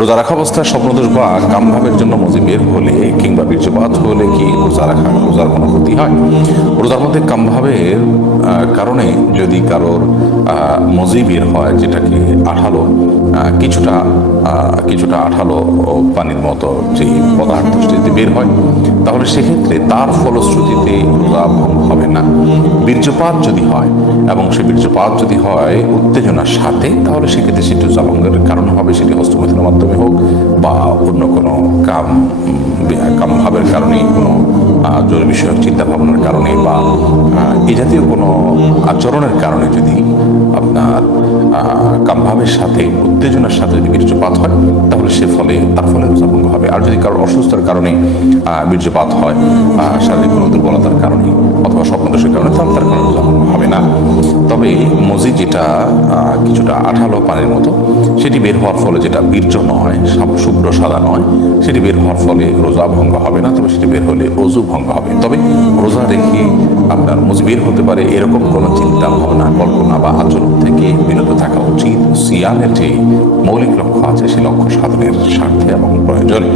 রোজা রাখা অবস্থায় স্বপ্নদোষ বা কামভাবের জন্য মজি বের হলে কিংবা বীর্যপাত হলে কি রোজার কোনো ক্ষতি হয়? রোজার মধ্যে কামভাবের কারণে যদি কারোর মজি বের হয়, যেটাকে আঠালো কিছুটা আঠালো পানির মতো যে পদার্থ যদি বের হয়, তাহলে সেক্ষেত্রে তার ফলশ্রুতিতে রোজা ভঙ্গ হবে না। বীর্যপাত যদি হয় এবং সে বীর্যপাত যদি হয় উত্তেজনার সাথে, তাহলে সেক্ষেত্রে সেটি রোজা ভঙ্গের কারণ হবে, সেটি হস্তমৈথুনের মাধ্যমে হোক বা অন্য কোনো কাম ভাবের কারণে, কোনো জরুরি বিষয়ক চিন্তা ভাবনার কারণে বা এই জাতীয় কোনো আচরণের কারণে যদি আপনার কামভাবের সাথে উত্তেজনার সাথে যদি বীর্যপাত হয়, তাহলে তার ফলে রোজা ভঙ্গ হবে। আর যদি কারোর অসুস্থতার কারণে বীর্যপাত হয়, শারীরিক কোনো দুর্বলতার কারণে অথবা স্বপ্নদোষের কারণে, তাহলে তার কোনো রোজা ভঙ্গ হবে না। তবে মজি যেটা কিছুটা আঠালো পানির মতো, সেটি বের হওয়ার ফলে, যেটা বীর্য নয়, শুভ্র সাদা নয়, সেটি বের হওয়ার ফলে রোজা ভঙ্গ হবে না। তবে সেটি বের হলে অজু ভঙ্গ হবে। তবে রোজা রেখে আপনার মজি বের হতে পারে এরকম কোনো চিন্তা ভাবনা, কল্পনা বা আচরণ থেকে বিরত থাকা উচিত। সিয়ামের যে মৌলিক লক্ষ্য আছে, সেই লক্ষ্য সাধনের স্বার্থে এবং প্রয়োজনে।